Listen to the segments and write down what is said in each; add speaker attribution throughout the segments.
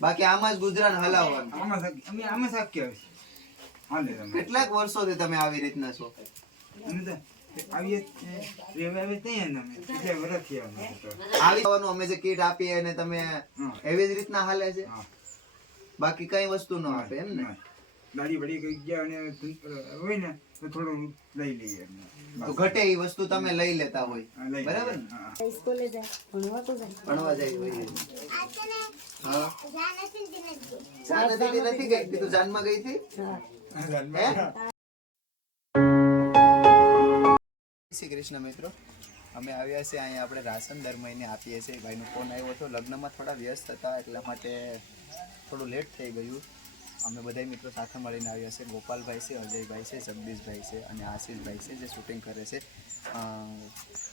Speaker 1: બાકી આમાં જ ગુજરાન હલાવવાનું.
Speaker 2: આમાં આમાં કહેવાય હાલે તમે.
Speaker 1: કેટલાક વર્ષોથી તમે આવી રીતના છે. બાકી કઈ વસ્તુ ન આપે એમ ને?
Speaker 2: ગાડી ભડી ગઈ ગયા અને હોય ને તો થોડું લઈ લઈએ
Speaker 1: તો ઘટે એ વસ્તુ તમે લઈ લેતા હોય. બરાબર ને?
Speaker 3: સ્કૂલે જાય ભણવા તો જાય.
Speaker 1: ભણવા જાય હોય હા? જાન હતી નથી ગઈ. કીધું જાનમાં ગઈ હતી? શ્રી કૃષ્ણ મિત્રો. અમે આવ્યા છીએ અહીંયા આપણે રાશન દર મહિને આપીએ છીએ. ભાઈનો ફોન આવ્યો હતો. લગ્નમાં થોડા વ્યસ્ત હતા એટલા માટે થોડું લેટ થઈ ગયું. અમે બધા મિત્રો સાથે મળીને આવ્યા છે. ગોપાલભાઈ છે, અજયભાઈ છે, જગદીશભાઈ છે અને આશીષભાઈ છે જે શૂટિંગ કરે છે.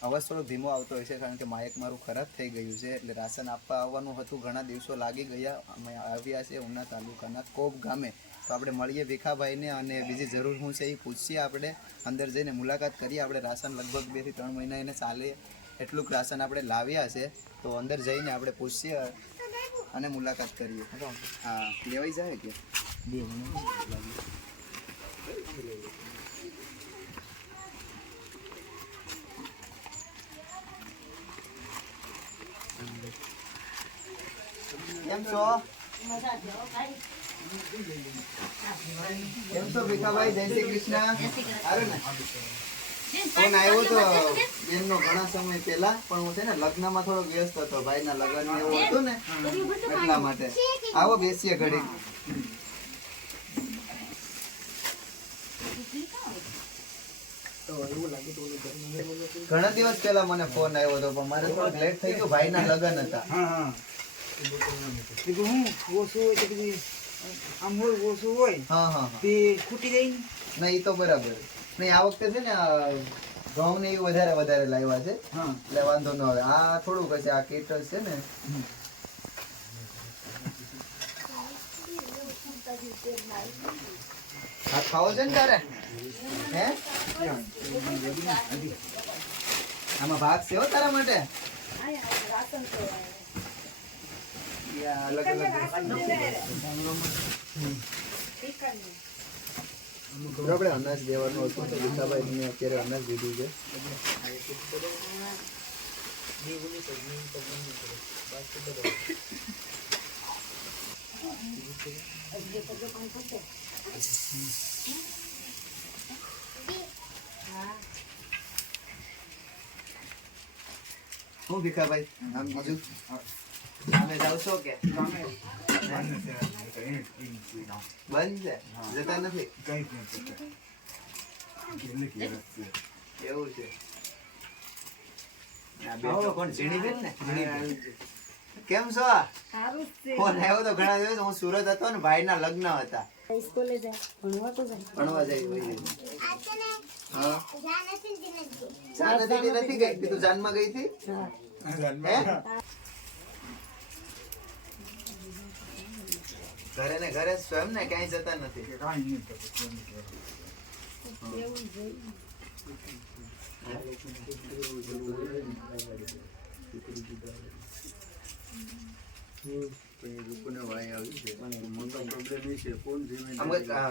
Speaker 1: અવાજ થોડો ધીમો આવતો હોય છે કારણ કે માયક મારું ખરાબ થઈ ગયું છે એટલે રાશન આપવા આવવાનું હતું. ઘણા દિવસો લાગી ગયા. અમે આવ્યા છે ઉના તાલુકાના કોપ ગામે. તો આપણે મળીએ ભીખાભાઈને અને બીજી જરૂર શું છે એ પૂછીએ આપણે. અંદર જઈને મુલાકાત કરીએ. આપણે રાશન લગભગ બેથી ત્રણ મહિના એને ચાલે એટલું રાશન આપણે લાવ્યા છે. તો અંદર જઈને આપણે પૂછીએ અને મુલાકાત કરીએ. હા, લેવાઈ જાય કે? ભીખાભાઈ? જય શ્રી ને. આવ્યો તો બેનનો ઘણા સમય પહેલા, પણ હું છે ને લગ્નમાં થોડો વ્યસ્ત હતો. ભાઈના લગ્ન એવું હતું ને, એટલા માટે. આવો બેસીએ ઘડી ઘણા દિવસ પહેલા મને ફોન આવ્યો હતો પણ મારે થોડું લેટ થઈ ગયું ભાઈના લગ્ન હતા.
Speaker 2: હા ઓછું હોય તો આમ હોય ઓછું હોય
Speaker 1: હા હા
Speaker 2: તે ખૂટી જાય ને.
Speaker 1: ના એ તો બરાબર. નહીં આ વખતે છે ને ઘઉં ને એ વધારે વધારે લાવ્યા છે. એટલે વાંધો ન આવે. આ થોડુંક હશે આ કેટલ છે ને? આ ખાવો છે ને તારે? હે? આમાં ભાગ છે તારા માટે? અલગ અલગ આપણે અનાજ દેવાનું હતું તો ગીતાભાઈ મને અત્યારે અનાજ દીધું છે. હું ભીખાભાઈ આમ બીજું? તમે જાવ છો કે?
Speaker 2: તમે બંધ છે.
Speaker 1: જતા નથી. એવું છે. કેમ છો? ફોન આવ્યો તો ઘણા દિવસ હું સુરત હતો ને ભાઈના લગ્ન હતા.
Speaker 3: ભણવા તો જાય.
Speaker 1: ભણવા જાન હતી કે નથી ગઈ? તું જાનમાં ગઈ હતી? ઘરે ને ઘરે સ્વયં ને? ક્યાંય જતા નથી.
Speaker 2: કાંઈ નહીં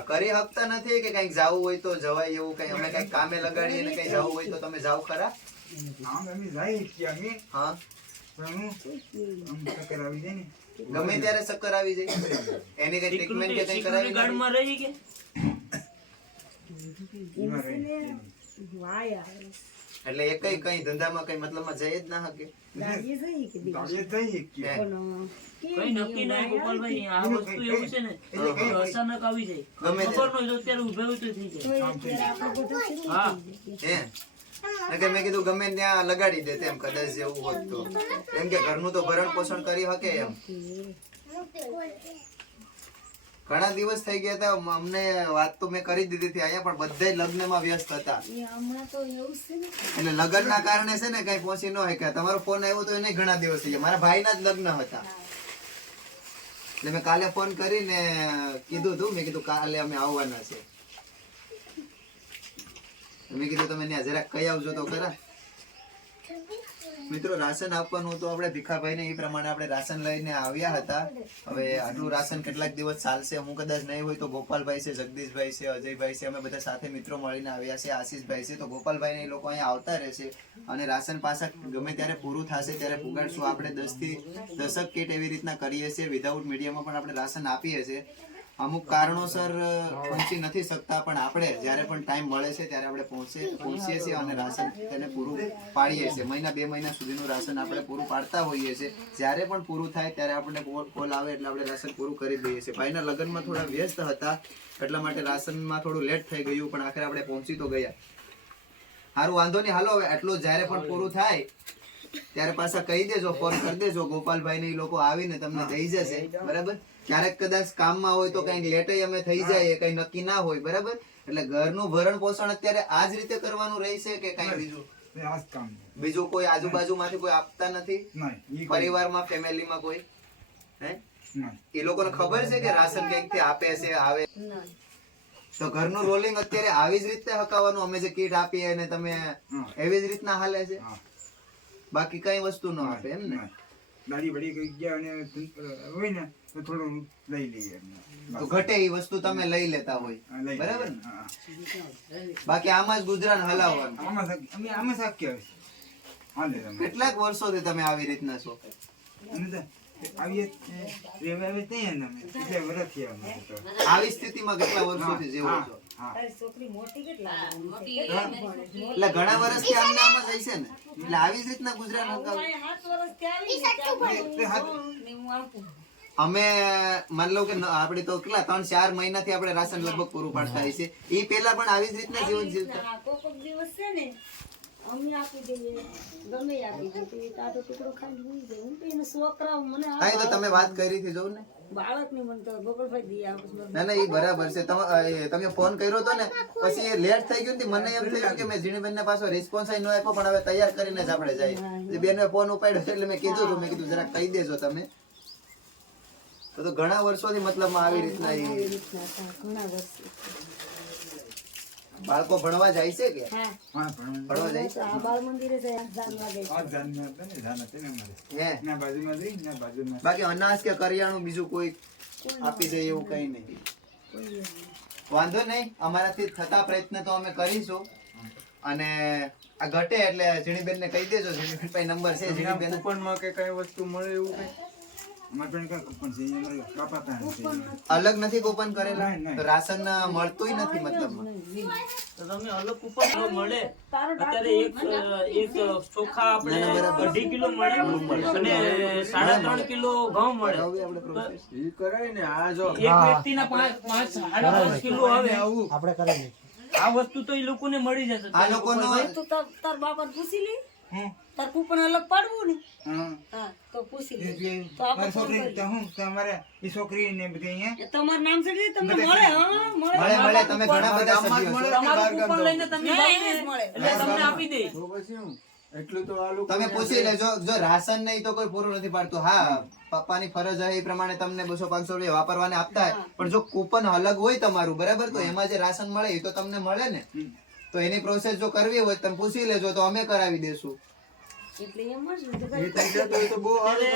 Speaker 3: કરી હકતા નથી કે કંઈક જવું હોય તો જવાય એવું કઈ? અમે કંઈક કામે લગાડીએ ને કઈ જવું હોય તો તમે જાવ ખરા.
Speaker 1: ગમે ત્યારે ચક્કર આવી જાય. એની કઈ ટ્રીટમેન્ટ કે કઈ કરાવી
Speaker 4: ગાર્ડમાં રહી કે?
Speaker 3: વાય. આવે
Speaker 1: એટલે એ કઈ કઈ ધંધામાં કઈ મતલબમાં જઈ જ ના શકે. મેં કીધું ગમે ત્યાં લગાડી દે તેમ કદાચ જેવું હોત તો. એમ કે ઘરનું તો ભરણ પોષણ કરી શકે એમ. ઘણા દિવસ થઈ ગયા હતા અમને વાત તો મેં કરી દીધી હતી અહીંયા પણ બધા લગ્નમાં વ્યસ્ત હતા.
Speaker 3: એ હમણાં તો એવું છે ને.
Speaker 1: એટલે કારણે છે ને કઈ પહોંચી ન હોય કે તમારો ફોન આવ્યો તો એને ઘણા દિવસ થઈ ગયા. મારા ભાઈના જ લગ્ન હતા. એટલે મેં કાલે ફોન કરીને કીધું તું મેં કીધું કાલે અમે આવવાના છે. મેં કીધું તમે ત્યાં જરાક કહી આવજો તો ખરા. મિત્રો, રાશન આપવાનું તો આપણે ભીખાભાઈને એ પ્રમાણે આપણે રાશન લઈને આવ્યા હતા. હવે આટલું રાશન કેટલાક દિવસ ચાલશે હું કદાચ નહીં હોય તો ગોપાલભાઈ છે, જગદીશભાઈ છે, અજયભાઈ છે, અમે બધા સાથે મિત્રો મળીને આવ્યા છે, આશીષભાઈ છે. તો ગોપાલભાઈ ને એ લોકો અહીંયા આવતા રહેશે અને રાશન પાછા ગમે ત્યારે પૂરું થશે ત્યારે પુગાડશું. આપણે દસથી દસક કીટ એવી રીતના કરીએ છીએ વિધાઉટ મીડિયામાં પણ આપણે રાશન આપીએ છીએ. અમુક કારણોસર પહોંચી નથી શકતા, પણ આપણે જ્યારે પણ ટાઈમ મળે છે, ત્યારે આપણે પહોંચે, પહોંચીએ છીએ અને રાશન તેને પૂરું પાડીએ છીએ. મહિના, બે મહિના સુધીનું રાશન આપણે પૂરું પાડતા હોઈએ છીએ. જ્યારે પણ પૂરું થાય, ત્યારે આપણને કોલ આવે એટલે આપણે રાશન પૂરું કરી દઈએ છીએ. ભાઈના લગ્નમાં થોડા વ્યસ્ત હતા, એટલા માટે રાશનમાં થોડું લેટ થઈ ગયું, પણ આખરે આપણે પહોંચી તો ગયા. સારું વાંધો નહીં. હાલો, હવે આટલું જ્યારે પણ પૂરું થાય ત્યારે પાછા કહી દેજો ફોન કરી દેજો ગોપાલભાઈ ને એ લોકો આવીને તમને દઈ જશે બરાબર? ક્યારેક કદાચ કામમાં હોય તો કંઈક લેટ અમે થઈ જાય કઈ નક્કી ના હોય બરાબર? એટલે ઘરનું ભરણ પોષણ અત્યારે આ જ રીતે કરવાનું રહેશે કે કઈ બીજું. બીજું કોઈ આજુબાજુમાંથી કોઈ આપતા નથી? પરિવારમાં ફેમિલીમાં કોઈ? હે?
Speaker 2: નહીં.
Speaker 1: એ લોકોને ખબર છે કે રાશન કંઈકથી આપે છે આવે? તો ઘરનું રોલિંગ અત્યારે આવી જ રીતે હકાવાનું અમે જે કીટ આપીએ અને તમે એવી જ રીતના હાલે છે?
Speaker 2: હા.
Speaker 1: બાકી કઈ વસ્તુ ન આપે એમ ને.
Speaker 2: દાઢી બળી ગઈ ગયા અને હોય ને તો થોડું લઈ લઈએ.
Speaker 1: તો ઘટે એ વસ્તુ તમે લઈ લેતા હોય બરાબર ને બાકી આમાં જ ગુજરાન હલાવવાનું
Speaker 2: આમાં અમે આમાં શાક કહેવાય.
Speaker 1: કેટલાક વર્ષોથી તમે આવી રીતના છો.
Speaker 2: આવી
Speaker 1: સ્થિતિમાં કેટલા વર્ષોથી જેવો છો. એટલે ઘણા વર્ષથી આમને આમ જ હશે ને. એટલે આવી જ રીતના
Speaker 2: ગુજરાત
Speaker 1: અમે માની લો કે આપણે તો કેટલા ત્રણ ચાર મહિનાથી આપણે રાશન લગભગ પૂરું પાડતા હોય છે એ પેલા પણ આવી જ રીતના જીવન જીવતા.
Speaker 5: દિવસ છે ને અમે આપી દઈએ. ગમે આપી દઈએ તો એ ટુકડો ખાઈને હુઈ જાય. હું તો એને છોકરાઓ મને
Speaker 1: હા તો તમે વાત કરી હતી જોઉં ને.
Speaker 5: બાળકને મને તો
Speaker 1: ના ના એ બરાબર છે. તમે તમે ફોન કર્યો તો ને પછી એ લેટ થઈ ગયું મને એમ થયું કે મેં ઝીણીબેન ને પાછો રિસ્પોન્સ ન આપ્યો પણ હવે તૈયાર કરીને જ આપણે જાય. બેન ફોન ઉપાડ્યો એટલે મેં કીધું હતું મેં કીધું જરાક કહી દેજો તમે. તો તો ઘણા વર્ષોથી મતલબમાં આવી રીતના
Speaker 5: ઘણા વર્ષ
Speaker 1: બાળકો ભણવા જાય છે કે?
Speaker 5: હા.
Speaker 2: હા, પણ
Speaker 1: ભણવા જાય
Speaker 5: તો બાળ મંદિરે જાય જાનવા જાય
Speaker 2: આ ધાનના હતા ને, ધાન હતા ને અમારે.
Speaker 1: હે.
Speaker 2: ના બાજુમાં જઈ, ના બાજુમાં.
Speaker 1: બાકી અનાજ કે કરિયાણું બીજું કોઈ આપી દે એવું કઈ નહીં. વાંધો નહીં અમારાથી થતા પ્રયત્ન તો અમે કરીશું. અને આ ઘટે એટલે ઝીણીબેન ને કહી દેજો ઝીણીબેન ભાઈ નંબર છે ઝીણીબેન
Speaker 2: કૂપનમાં કે કઈ વસ્તુ મળે એવું કઈ?
Speaker 1: અલગ નથી કૂપન કરેલા? રાશન મળતું નથી મતલબ?
Speaker 4: તમે અલગ કૂપન મળે. અત્યારે એક એક ચોખા આપણે અઢી કિલો મળે અને સાડા ત્રણ કિલો ઘઉં મળે.
Speaker 1: આપણે પ્રોસેસ
Speaker 4: એક વ્યક્તિના પાંચ પાંચ સાડા પાંચ કિલો આવે. આ વસ્તુ તો એ લોકોને મળી જશે.
Speaker 1: આ લોકોનો
Speaker 5: તાર બાપા પૂછી લે.
Speaker 2: હમ.
Speaker 5: તાર કૂપન અલગ પાડવું ને?
Speaker 2: હા.
Speaker 5: હા તો પૂછી લે તો આપણે
Speaker 2: છોકરી તો હું તમારે અમારે છોકરી ને બધી અહીંયા
Speaker 5: તમારું નામ સડી તમને મળે? હા મળે.
Speaker 1: મળે તમે ઘણા બધા સમાજ મળે
Speaker 4: તમારું કૂપન લઈને
Speaker 5: તમને મળે.
Speaker 4: એટલે તમને આપી દે.
Speaker 1: તમે પૂછી લેજો જો રાશન નહીં તો કોઈ પૂરું નથી પાડતું. હા પપ્પાની ફરજ હોય એ પ્રમાણે તમને બસો પાંચસો રૂપિયા વાપરવાને આપતા હોય. પણ જો કૂપન અલગ હોય તમારું બરાબર? તો એમાં જે રાશન મળે એ તો તમને મળે ને. તો એની પ્રોસેસ જો કરવી હોય તમે પૂછી લેજો તો અમે કરાવી દેશું.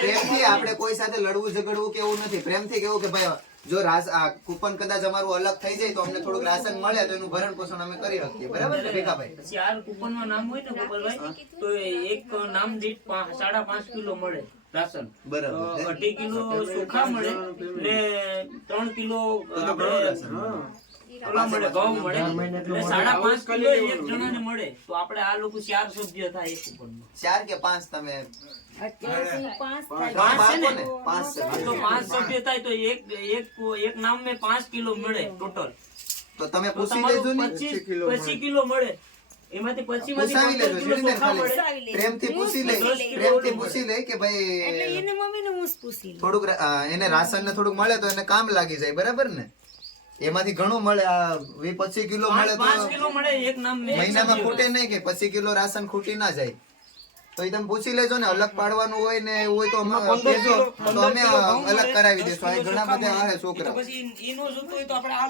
Speaker 1: પ્રેમથી આપણે કોઈ સાથે લડવું ઝઘડવું કેવું નથી. પ્રેમથી કેવું કે ભાઈ જો રાસ આ કૂપન કદાચ અમારું અલગ થઈ જાય તો અમને થોડુંક રાશન મળે તો એનું ભરણ પોષણ અમે કરી શકીએ. બરાબર ને ભીખાભાઈ?
Speaker 4: ચાર કૂપનમાં નામ હોય ને ગોપાલભાઈ તો એક નામ દીઠ સાડા પાંચ કિલો મળે રાશન.
Speaker 1: બરાબર
Speaker 4: અઢી કિલો ચોખા મળે ને ત્રણ કિલો રાશન મળે ઘઉં મળે. એટલે સાડા પાંચ કિલો એક જણાને મળે. તો આપણે આ લોકો ચાર સભ્ય થાય એક કૂપનમાં
Speaker 1: ચાર કે પાંચ તમે?
Speaker 5: પાંચ થાય.
Speaker 1: ત્રણ
Speaker 4: પાંચ છે
Speaker 1: બાળકો
Speaker 4: ને?
Speaker 1: ને પાંચ છે.
Speaker 4: તો પાંચ સભ્ય થાય તો એક એક એક નામ મેં પાંચ કિલો મળે ટોટલ.
Speaker 1: તો તમે પૂછી લેજો ને.
Speaker 4: પચીસ પચીસ કિલો મળે. એમાંથી
Speaker 1: પછી પ્રેમથી પૂછી લે પ્રેમથી પૂછી લે કે
Speaker 5: એટલે
Speaker 1: ભાઈ
Speaker 5: એને મમ્મીને હું પૂછી
Speaker 1: થોડુંક એને રાશન ને થોડુંક મળે તો એને કામ લાગી જાય બરાબર ને? એમાંથી ઘણું મળે આ વી પચીસ કિલો મળે
Speaker 4: પાંચ પાંચ
Speaker 1: તો
Speaker 4: કિલો મળે એક નામ
Speaker 1: મહિનામાં. ખૂટે નહીં કે પચીસ કિલો રાશન ખૂટી ના જાય. તો એ તમે પૂછી લેજો ને અલગ પાડવાનું હોય ને એવું હોય તો અમે કહેજો તો અમે અલગ કરાવી દેશું આ ઘણા બધા આવે છોકરા.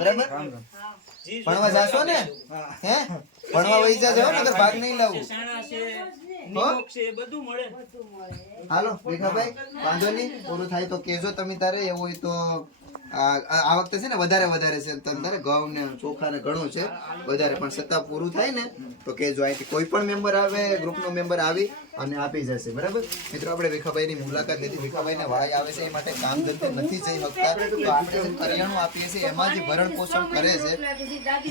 Speaker 1: બરાબર? ભણવા જાશો ને? હે. ભણવા વહી જાજો ને ભાગ નહીં લાવું.
Speaker 4: શેણા છે નિમક છે બધું મળે.
Speaker 1: હાલો ભીખાભાઈ વાંધો નહીં. પૂરું થાય તો કેજો તમે તારે એવું હોય તો આ વખતે છે ને વધારે વધારે છે તમારે ઘઉં ને ચોખા ને ઘણું છે. વધારે. પણ સત્તા પૂરું થાય ને, તો કેજો અહીંથી કોઈ પણ મેમ્બર આવે ગ્રુપ નો મેમ્બર આવી અને આપી જશે, બરાબર? મિત્રો, આપણે ભીખાભાઈ ની મુલાકાત લીધી. ભીખાભાઈ ને વાય આવે છે, એ માટે કામ ધંધે નથી જઈ શકતા. તો આપણે જે કરિયાણું આપીએ છીએ, એમાં જે ભરણ પોષણ કરે છે,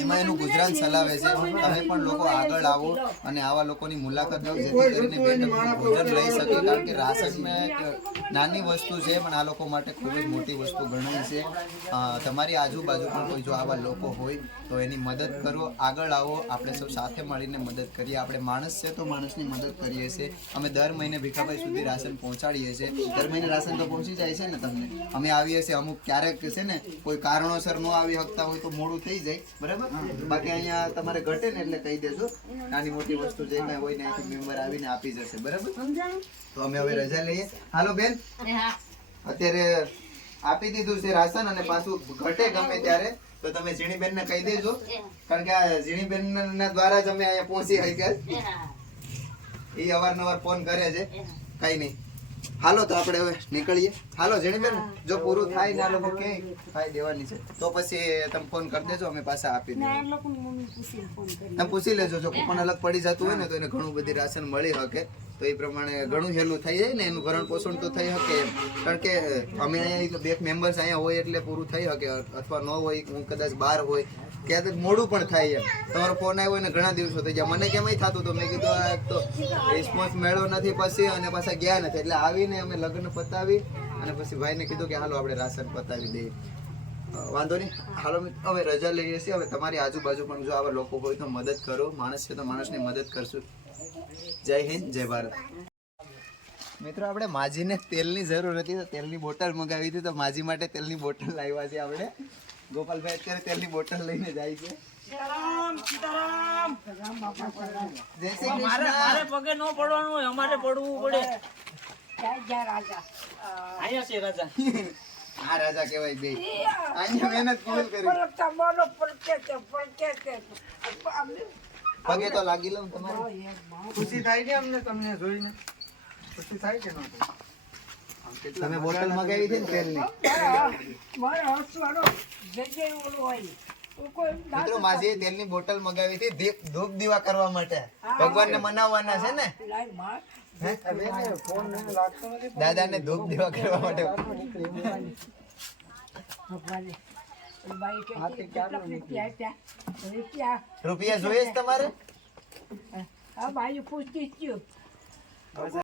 Speaker 1: એમાં એનું ગુજરાન ચલાવે છે. તમે પણ લોકો આગળ આવો અને આવા લોકોની મુલાકાત લો, જેથી કરીને બે ટંકનું ભોજન લઈ શકે. કારણ કે રાશન નાની વસ્તુ છે, પણ આ લોકો માટે ખૂબ જ મોટી વસ્તુ ગણાય છે. તમારી આજુબાજુ પણ કોઈ જો આવા લોકો હોય, તો એની મદદ કરો. આગળ આવો, આપણે સૌ સાથે મળીને મદદ કરીએ. આપણે માણસ છે, તો માણસની મદદ કરીએ છીએ. અમે દર મહિને ભીખાભાઈ સુધી રાશન પહોંચાડીએ છીએ. દર મહિને રાશન તો પહોંચી જાય છે ને તમને? અમે આવીએ છીએ અમુક ક્યારેક છે ને કોઈ કારણોસર ન આવી શકતા હોય તો મોડું થઈ જાય. બરાબર? બાકી અહીંયા તમારે ઘટે ને એટલે કહી દેજો. નાની મોટી વસ્તુ જે કાંઈ હોય ને અહીંથી મેમ્બર આવીને આપી જશે. બરાબર? તો અમે હવે રજા લઈએ. હાલો બેન. અત્યારે આપી દીધું છે રાશન અને પાછું ઘટે ગમે ત્યારે તો તમે ઝીણીબેન ને કહી દેજો. કારણ કે આ ઝીણીબેન ના દ્વારા જ અમે અહીંયા પહોંચી શક્યા. એ અવારનવાર ફોન કરે છે. કઈ નહીં. હાલો તો આપણે હવે નીકળીએ. હાલો ઝીણીબેન જો પૂરું થાય ને આ લોકો કે ખાઈ દેવાની છે. તો પછી તમે ફોન કરી દેજો અમે પાછા આપી દઈએ તમે પૂછી લેજો જો કૂપન અલગ પડી જતું હોય ને તો એને ઘણું બધી રાશન મળી શકે. તો એ પ્રમાણે ઘણું હેલું થઈ જાય ને એનું ભરણ પોષણ તો થઈ શકે એમ. કારણ કે અમે અહીંયા બે મેમ્બર્સ અહીંયા હોય એટલે પૂરું થઈ શકે. અથવા ન હોય હું કદાચ બહાર હોય ક્યાંક મોડું પણ થાય એમ. તમારો ફોન આવ્યો ને ઘણા દિવસો થઈ ગયા. મને કેમ થતું? તો મેં કીધું એક તો રિસ્પોન્સ મેળવ્યો નથી પછી અને પાછા ગયા નથી. એટલે આવીને અમે લગ્ન પતાવી અને પછી ભાઈને કીધું કે હાલો આપણે રાશન પતાવી દઈએ. વાંધો નહીં. હાલો હવે રજા લઈએ છીએ. હવે તમારી આજુબાજુ પણ જો આવા લોકો હોય તો મદદ કરો. માણસ છે તો માણસની મદદ કરશું. જય હિન્દ જય ભારત. મિત્રો આપણે માજીને તેલની જરૂર હતી તો તેલની બોટલ મંગાવી હતી. તો માજી માટે તેલની બોટલ લાવ્યા છે આપણે. ગોપાલભાઈ અત્યારે તેલની બોટલ લઈને જાય છે. જય શ્રી
Speaker 4: મારે
Speaker 1: કૃષ્ણ.
Speaker 4: પગે ન પડવાનું હોય અમારે પડવું પડે.
Speaker 5: જાય જા રાજા
Speaker 4: અહીંયા છે રાજા.
Speaker 1: હા રાજા કહેવાય બે. અહીંયા મહેનત ફૂલ કરી? પગે તો લાગી લઉં તમારે.
Speaker 2: ખુશી થાય છે અમને તમને જોઈને? ખુશી થાય છે ન
Speaker 1: તમે બોટલ મંગાવી હતી ને તેલની? મિત્રો માજી તેલની બોટલ મંગાવી હતી દીપ- ધૂપ દીવા કરવા માટે. ભગવાનને મનાવવાના છે ને? દાદાને ધૂપ દીવા કરવા માટે. રૂપિયા જોઈએ છે તમારે?
Speaker 5: પૂછતી